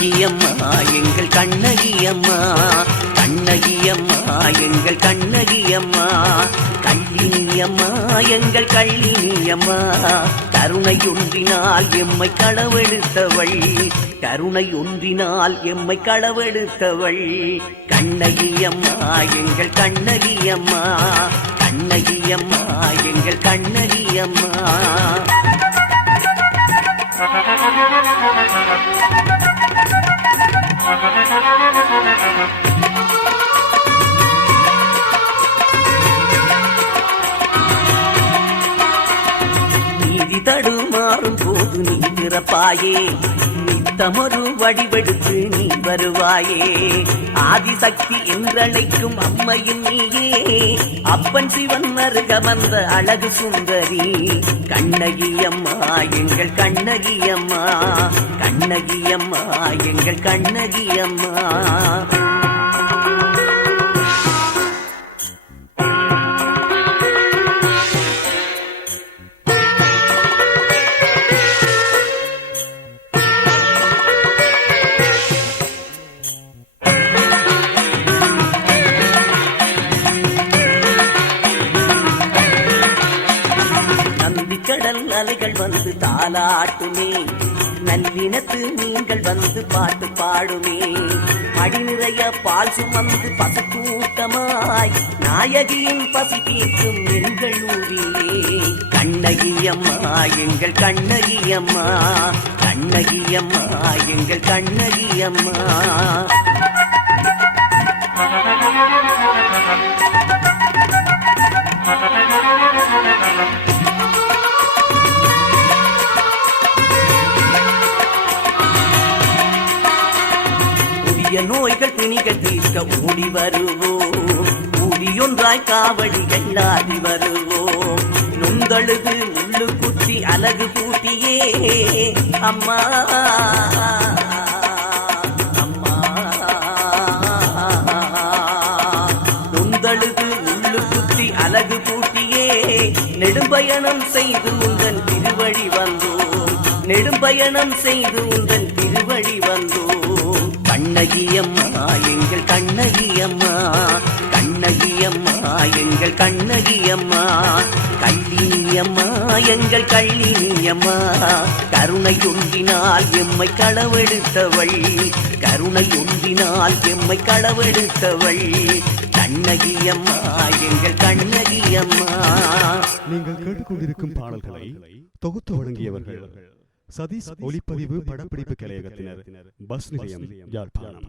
கண்ணகியம்மா எங்கள் கண்ணகியம்மா, கண்ணகியம்மா எங்கள் கண்ணகியம்மா, கள்ளினியம்மா எங்கள் கள்ளினியம்மா, கருணை ஒன்றினால் எம்மை களவெடுத்தவள், கருணை ஒன்றினால் எம்மை களவெடுத்தவள், கண்ணகியம்மா எங்கள் கண்ணகியம்மா, கண்ணகியம்மா எங்கள் கண்ணகியம்மா. நீதி தடுமாறும் போது நீ பிறப்பாயே, நித்தமொரு வடிவெடுத்து நீ வருவாயே, ஆதிசக்தி என்றழைக்கும் அம்மையும் நீயே, அப்பன் சிவன் அருக வந்த அழகு சுந்தரி, கண்ணகியம்மா எங்கள் கண்ணகியம்மா, கண்ணகியம்மா எங்கள் கண்ணகியம்மா. கடல் அலைகள் வந்து தாலாட்டுமே, நல்லினத்து நீங்கள் வந்து பாட்டு பாடுமே, மடி நிறைய பால் சுமந்து பசுக்கூட்டமாய் நாயகியின் பசி தீர்க்கும் எங்கள் ஊரிலே, கண்ணகியம்மா எங்கள் கண்ணகியம்மா, கண்ணகியம்மா எங்கள் கண்ணகியம்மா. நோய்கள் பிணிகள் தீர்க்க ஓடி வருவோம், ஊடியொன்றாய் காவடி எல்லாதி வருவோம், நொந்தழுது முள்ளு குத்தி அழகு பூட்டியே அம்மா அம்மா, நொந்தழுது முள்ளு குத்தி அழகு பூட்டியே, நெடும்பயணம் செய்து உந்தன் திருவழி வந்தோம், நெடும்பயணம் செய்து உந்தன் திருவழி வந்தோம், கண்ணகியம்மா எங்கள் கண்ணகியம்மா, கண்ணகியம்மா எங்கள் கண்ணகியம்மா, கள்ளினியம்மா எங்கள் கள்ளினியம்மா, கருணை ஒன்றினால் எம்மை களவெடுத்தவள், கருணை ஒன்றினால் எம்மை களவெடுத்தவள், கண்ணகியம்மா எங்கள் கண்ணகியம்மா. நீங்கள் கேட்டுக்கொண்டிருக்கும் பாடல்களை தொகுத்து வழங்கியவர்கள் சதீஷ் ஒலிப்பதிவு படப்பிடிப்பு கலையகத்தினர், பஸ் நிலையம், யாழ்ப்பாணம்.